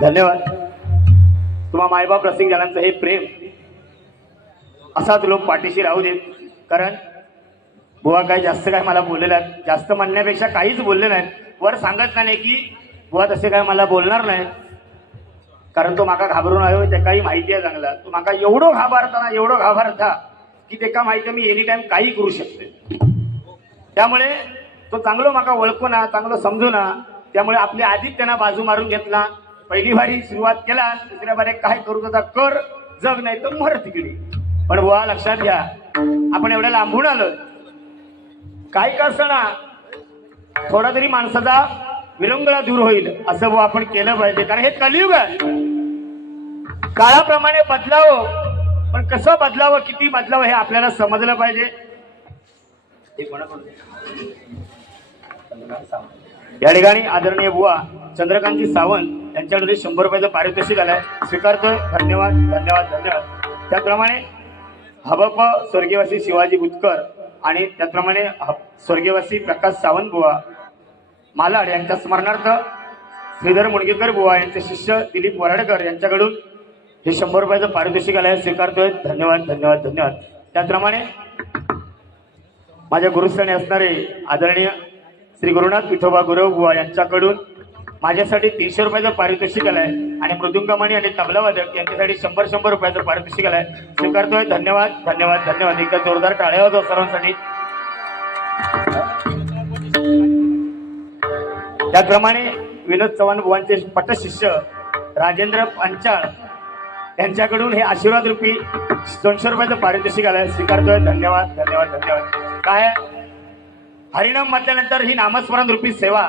धन्यवाद. तुम्हा मायबाप रसिक जनांचं हे प्रेम असाच लोक पाठीशी राहू देत. कारण बुवा काय जास्त काय मला बोललेलं जास्त म्हणण्यापेक्षा काहीच बोलले नाहीत. वर सांगत नाही की बुवा तसे काय मला बोलणार नाही कारण तो माका घाबरून आयो ते काही माहिती आहे चांगला. तो माका एवढं घाबरता ना एवढं घाबरता की ते का माहिती मी एनी टाईम काही करू शकते. त्यामुळे तो चांगलं माका ओळखू ना चांगलं समजू ना त्यामुळे आपली आधीच त्यांना बाजू मारून घेतला. पहिली बारी सुरुवात केला दुसऱ्या बारी काय करू आता कर जग नाही तर मर तिकडे. पण बुवा लक्षात घ्या आपण एवढ्या लांबून आलो काय का असणार थोडा तरी माणसाचा विरंगळा दूर होईल असं बुवा आपण केलं पाहिजे. कारण हे कलियुग आहे. काळाप्रमाणे बदलावं पण कसं बदलावं किती बदलावं हे आपल्याला समजलं पाहिजे. हे या ठिकाणी आदरणीय बुवा चंद्रकांतजी सावंत यांच्याकडे शंभर रुपयाचं पारितोषिक आलंय. स्वीकारतोय धन्यवाद धन्यवाद धन्यवाद. त्याचप्रमाणे हबप स्वर्गीयवासी शिवाजी बुतकर आणि त्याचप्रमाणे ह- स्वर्गीयवासी प्रकाश सावंत बुवा मालाड यांच्या स्मरणार्थ श्रीधर मुणगेकर बुवा यांचे शिष्य दिलीप वराडकर यांच्याकडून हे शंभर रुपयाचं पारितोषिक आलंय. स्वीकारतोय धन्यवाद धन्यवाद धन्यवाद. त्याचप्रमाणे माझ्या गुरुस्थानी असणारे आदरणीय श्री गुरुनाथ विठोबा गुरव बुवा यांच्याकडून माझ्यासाठी तीनशे रुपयाचं पारितोषिक आलंय. आणि मृदुंगमणी आणि तबलावादक यांच्यासाठी शंभर शंभर रुपयाचं पारितोषिक आलंय. स्वीकारतोय. धन्यवाद. धन्यवाद. धन्यवाद. एकदा जोरदार टाळ्या होतो सर्वांसाठी. त्याचप्रमाणे विनोद चव्हाण बुवांचे पटशिष्य राजेंद्र पंचाळ यांच्याकडून हे आशीर्वाद रूपी दोनशे रुपयाचं पारितोषिक आलंय. स्वीकारतोय. धन्यवाद. धन्यवाद. धन्यवाद. काय? हरिनाम म्हटल्यानंतर ही नामस्मरण रूपी सेवा.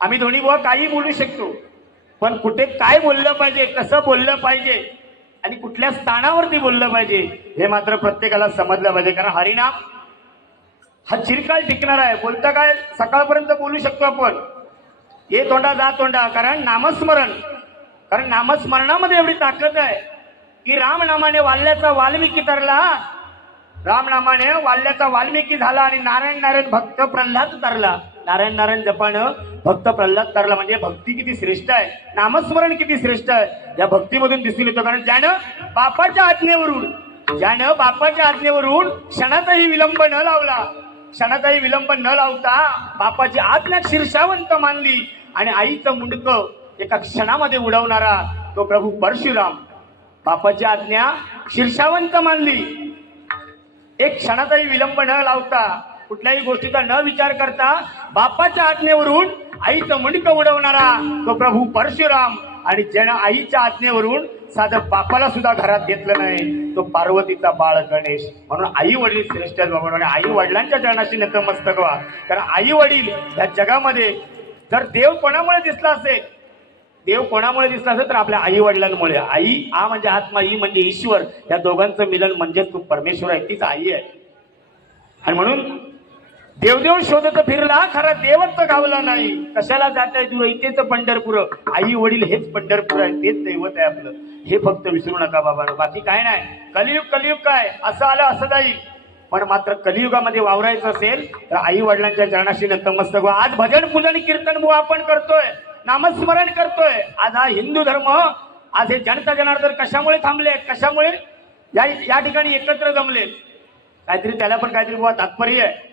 आम्ही दोन्ही बुवा काही बोलू शकतो पण कुठे काय बोललं पाहिजे कसं बोललं पाहिजे आणि कुठल्या स्थानावरती बोललं पाहिजे हे मात्र प्रत्येकाला समजलं पाहिजे. कारण हरिनाम हा चिरकाळ टिकणार आहे. बोलता काय? सकाळपर्यंत बोलू शकतो आपण. ये तोंडा जा तोंडा. कारण नामस्मरण कारण नामस्मरणामध्ये एवढी ताकद आहे की रामनामाने वाल्ल्याचा वाल्मिकी तरला रामनामाने वाल्याचा वाल्मिकी झाला आणि नारायण नारायण भक्त प्रल्हाद तरला नारायण नारायण जपानं भक्त प्रल्हाद तरला म्हणजे भक्ती किती श्रेष्ठ आहे? नामस्मरण किती श्रेष्ठ आहे? या भक्तीमधून दिसून येतो. कारण ज्यानं बापाच्या आज्ञेवरून ज्यानं बापाच्या आज्ञेवरून क्षणाचाही विलंब न लावला क्षणाचाही विलंब न लावता बापाची आज्ञा शीर्षावंत मानली आणि आईचं मुंडकं एका क्षणामध्ये उडवणारा तो प्रभू परशुराम बापाची आज्ञा शीर्षावंत मानली. एक क्षणाचाही विलंब न लावता कुठल्याही गोष्टीचा न विचार करता बापाच्या आज्ञेवरून आईचं मुंडकं उडवणारा तो प्रभू परशुराम आणि ज्यानं आईच्या आज्ञेवरून साधं बापाला सुद्धा घरात घेतलं नाही तो पार्वतीचा बाळ गणेश. म्हणून आई वडील श्रेष्ठ बाबा आणि आई वडिलांच्या चरणाशी नतमस्तक व्हा. कारण आई वडील या जगामध्ये जर देव कोणामुळे दिसला असेल देव कोणामुळे दिसला असेल तर आपल्या आई वडिलांमुळे आई आ म्हणजे आत्मा ई म्हणजे ईश्वर. या दोघांचं मिलन म्हणजेच तू परमेश्वर आहे तीच आई आहे. आणि म्हणून देवदेव शोधत फिरला खरा देवच गावला नाही. कशाला जात आहे तुला इथेच पंढरपूर. आई वडील हेच पंढरपूर आहे तेच दैवत आहे आपलं. हे फक्त विसरू नका बाबा. बाकी काय नाही. कलियुग कलियुग काय? असं आलं असं जाईल. पण मात्र कलियुगामध्ये वावरायचं असेल तर आई वडिलांच्या चरणाशी नतमस्तक आज भजन पूजन कीर्तन आपण करतोय. नामस्मरण करतोय. आज हा हिंदू धर्म आज हे जनता जनार्दन कशामुळे थांबले कशामुळे? या या ठिकाणी एकत्र जमले काहीतरी त्याला पण काहीतरी बुवा तात्पर्य आहे.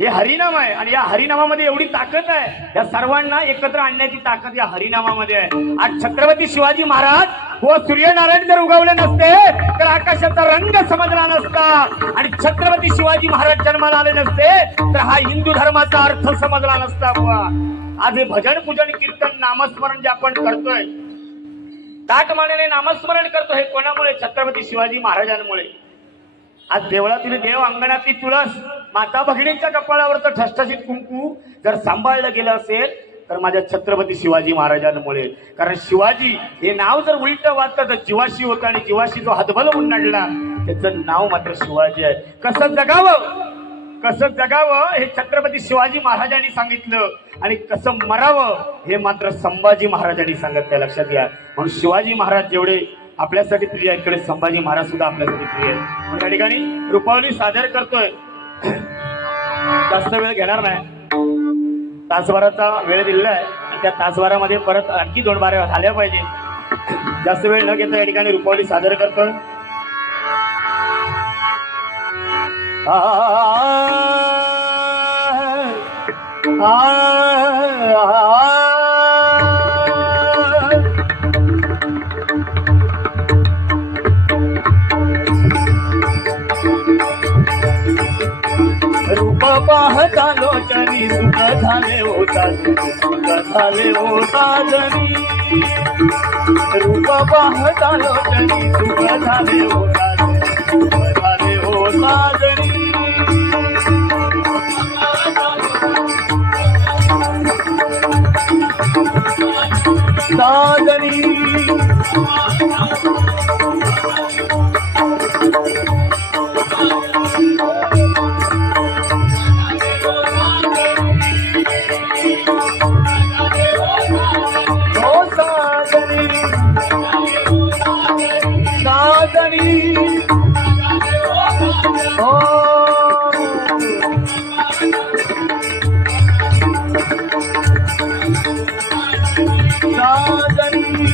हे हरिनाम आहे आणि या हरिनामामध्ये एवढी ताकद आहे. या सर्वांना एकत्र आणण्याची ताकद या हरिनामामध्ये आहे. आज छत्रपती शिवाजी महाराज व सूर्यनारायण जर उगवले नसते तर आकाशाचा रंग समजला नसता. आणि छत्रपती शिवाजी महाराज जन्माला आले नसते तर हा हिंदू धर्माचा अर्थ समजला नसता बुवा. आज हे भजन पूजन कीर्तन नामस्मरण जे आपण करतोय ताट मानेने नामस्मरण करतो हे कोणामुळे? छत्रपती शिवाजी महाराजांमुळे. आज देवळातील देव अंगणातली तुळस माता भगिनींच्या कपाळावरचं ठसठसीत कुंकू जर सांभाळलं गेलं असेल तर माझ्या छत्रपती शिवाजी महाराजांमुळे. कारण शिवाजी हे नाव जर उलट वाचतं तर जीवाशी होतं आणि जीवाशी जो हातबल उन्नाडला त्याचं नाव मात्र शिवाजी आहे. कसं जगावं? कसं जगावं हे छत्रपती शिवाजी महाराजांनी सांगितलं. आणि कसं मरावं हे मात्र संभाजी महाराजांनी सांगितलं. लक्षात घ्या. म्हणून शिवाजी महाराज जेवढे आपल्यासाठी प्रिय आहेत इकडे संभाजी महाराज सुद्धा आपल्यासाठी प्रिय आहेत. त्या या ठिकाणी रुपावली सादर करतोय. जास्त वेळ घेणार नाही. तासभराचा वेळ दिलेला आहे. त्या तासभरामध्ये परत आणखी दोन बाऱ्या झाल्या पाहिजे जास्त वेळ न घेता या ठिकाणी रुपावली सादर करतोय. रूप होता जनी रूप झाले होता साजनी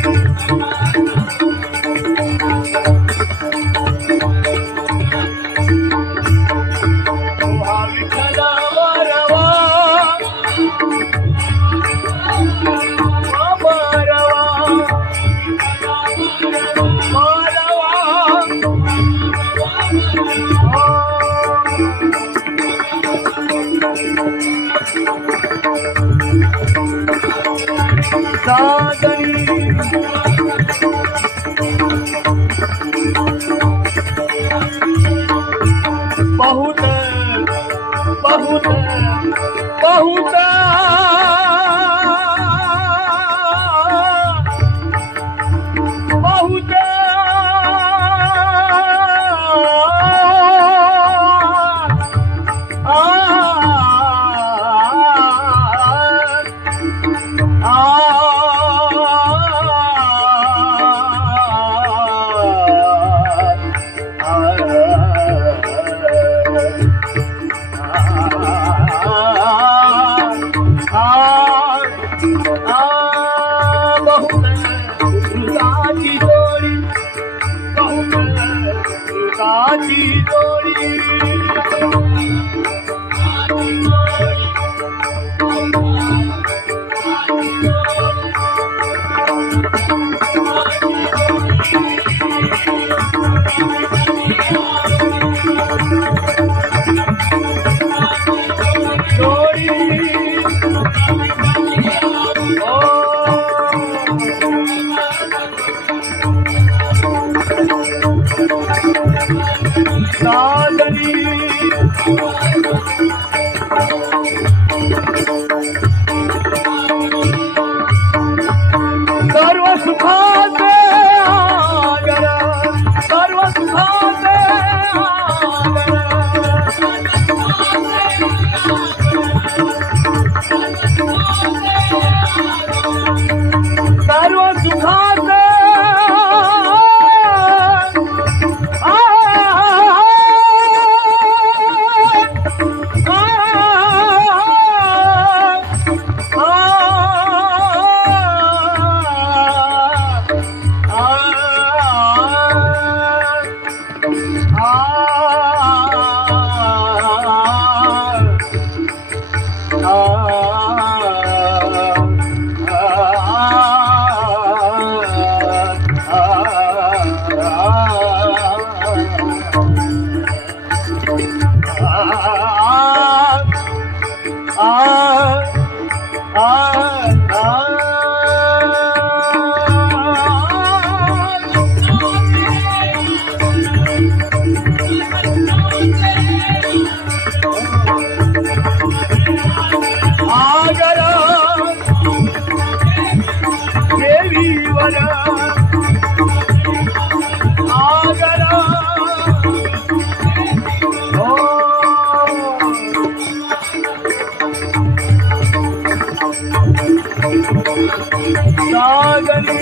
बहुत बहुत बहुत তাজি দড়ি साधनी Sagani.